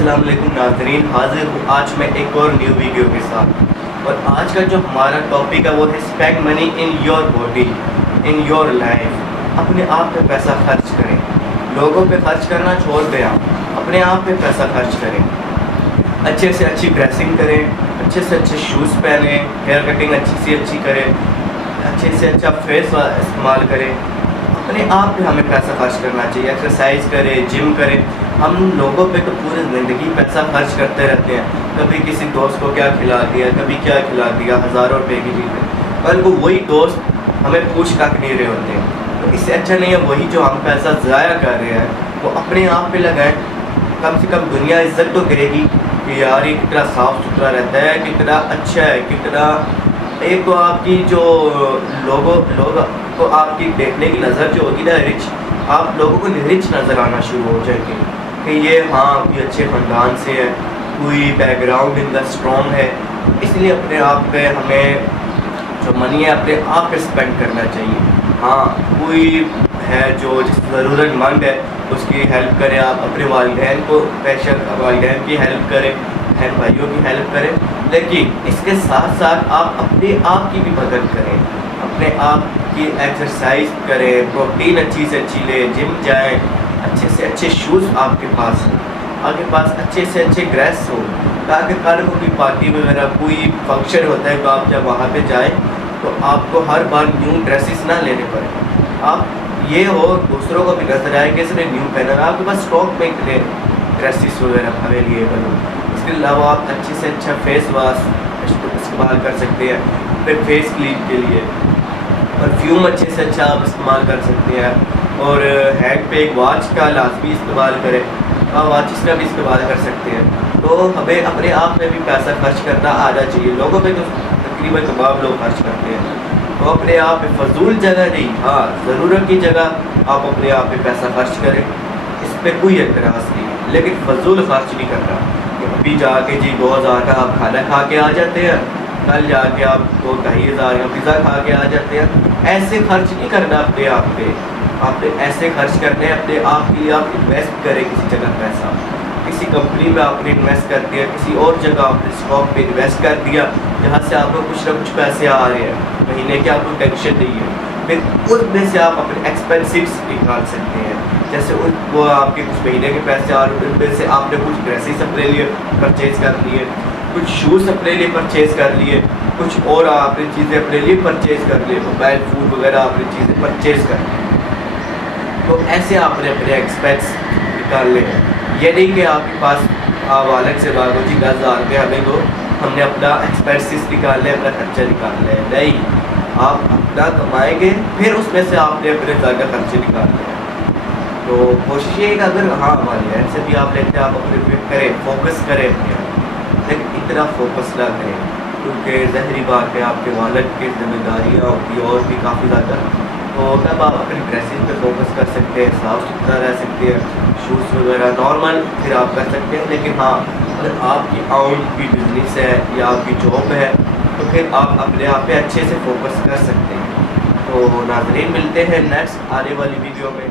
अस्सलाम वालेकुम नाज़रीन, हाजिर हूँ आज मैं एक और न्यू वीडियो के साथ। और आज का जो हमारा टॉपिक है वो है spend money in your body, in your life. अपने आप पे पैसा खर्च करें, लोगों पे खर्च करना छोड़ दें, आप अपने आप पे पैसा खर्च करें। अच्छे से अच्छी ड्रेसिंग करें, अच्छे से अच्छे शूज़ पहनें, हेयर कटिंग अच्छी से अच्छी करें, अच्छे से अच्छा फेस इस्तेमाल करें। अपने आप पे हमें पैसा खर्च करना चाहिए। एक्सरसाइज करें, जिम करें। हम लोगों पे तो पूरी ज़िंदगी पैसा खर्च करते रहते हैं। कभी किसी दोस्त को क्या खिला दिया, कभी क्या खिला दिया, हज़ारों रुपए की चीज़ें, पर वो वही दोस्त हमें पूछ तक नहीं रहे होते हैं। तो इससे अच्छा नहीं है वही जो हम पैसा ज़ाया कर रहे हैं वो अपने आप पे लगाएं। कम से कम दुनिया इज्जत तो करेगी कि यार ये कितना साफ़ सुथरा रहता है, कितना अच्छा है, कितना। एक तो आपकी जो लोग को आपकी देखने की नज़र जो होगी ना रिच, आप लोगों को रिच नज़र आना शुरू हो जाएगी कि ये हाँ ये अच्छे ख़ानदान से है, कोई बैकग्राउंड इनका स्ट्रॉन्ग है। इसलिए अपने आप पे हमें जो मनी है अपने आप पे स्पेंड करना चाहिए। हाँ, कोई है जो जिस ज़रूरतमंद है उसकी हेल्प करें, आप अपने वालिदैन को स्पेशल वालिदैन की हेल्प करें, बहन भाइयों की हेल्प करें, लेकिन इसके साथ साथ आप अपने आप की भी मदद करें। अपने आप की एक्सरसाइज करें, प्रोटीन अच्छी से अच्छी लें, जिम जाएं, अच्छे से अच्छे शूज़ आपके पास हों, आपके पास अच्छे से अच्छे ड्रेस हो, ताकि कल को कोई पार्टी वगैरह कोई फंक्शन होता है तो आप जब वहाँ पे जाएं तो आपको हर बार न्यू ड्रेसेस ना लेने पड़े। आप ये हो दूसरों को भी नजर आए कि इसने न्यू पहना है, आपके पास स्टॉक में इतने ड्रेसेस वगैरह अवेलेबल हो। इसके अलावा आप अच्छे से अच्छा फेस वाश इस्तेमाल कर सकते हैं फिर फेस क्लीन के लिए। परफ्यूम अच्छे से अच्छा आप इस्तेमाल कर सकते हैं। और हैंड पे एक वॉच का लाजमी इस्तेमाल करें, आप वॉचेस का भी इस्तेमाल कर सकते हैं। तो हमें अपने आप में भी पैसा खर्च करना आना चाहिए। लोगों पे तो तकरीबन तमाम लोग खर्च करते हैं, तो अपने आप पे फजूल जगह नहीं, हाँ ज़रूरत की जगह आप अपने आप पे पैसा खर्च करें। इस पर कोई एतराज़ नहीं, लेकिन फजूल खर्च नहीं करना। अभी जाके जी 2000 का आप खाना खा के आ जाते हैं, कल जाके आप 2-2,500 का पिज़्ज़ा खा के आ जाते हैं। ऐसे खर्च नहीं करना अपने आप पे। आपने ऐसे खर्च करने हैं अपने आप के लिए। आप इन्वेस्ट करें किसी जगह पैसा, किसी कंपनी में आपने इन्वेस्ट कर दिया, किसी और जगह आपने स्टॉक पे इन्वेस्ट कर दिया जहाँ से आपको कुछ ना कुछ पैसे आ रहे हैं, महीने की आपको टेंशन नहीं है। फिर उसमें से आप अपने एक्सपेंसिव्स निकाल सकते हैं। जैसे वो आपके कुछ महीने के पैसे आ रहे हैं, उनमें से आपने कुछ ड्रेसेस अपने लिए परचेज़ कर लिए, कुछ शूज़ अपने लिए परचेज़ कर लिए, कुछ और आपने चीज़ें अपने लिए परचेज़ कर लिए, मोबाइल फ़ोन वगैरह आपने चीज़ें परचेज़ कर ली। तो ऐसे आपने अपने एक्सपेंस निकाल ले। ये नहीं कि आपके पास आप अलग से मांगो जी 10,000 रुपये हमें दो, हमने अपना एक्सपेंसेस निकाल लें, अपना खर्चा निकाल लें। नहीं, आप अपना कमाएंगे फिर उसमें से आपने अपने ज़्यादा खर्चे निकालने हैं। तो कोशिश ये है कि अगर हाँ वालिदैन से भी आप लेते हैं, आप अपने पे करें, फोकस करें अपने आप, लेकिन इतना फोकस ना करें क्योंकि ज़हरी बात है आपके वालिद की जिम्मेदारियाँ होती और भी काफ़ी ज़्यादा। तो तब आप अपनी ड्रेसिंग पे फोकस कर सकते हैं, साफ़ सुथरा रह सकते हैं, शूज़ वगैरह नॉर्मल फिर आप कर सकते हैं। लेकिन हाँ, अगर आपकी आउन की बिजनेस है या आपकी जॉब है तो फिर आप अपने आप पे अच्छे से फोकस कर सकते हैं। तो नाज़रीन मिलते हैं नेक्स्ट आने वाली वीडियो में।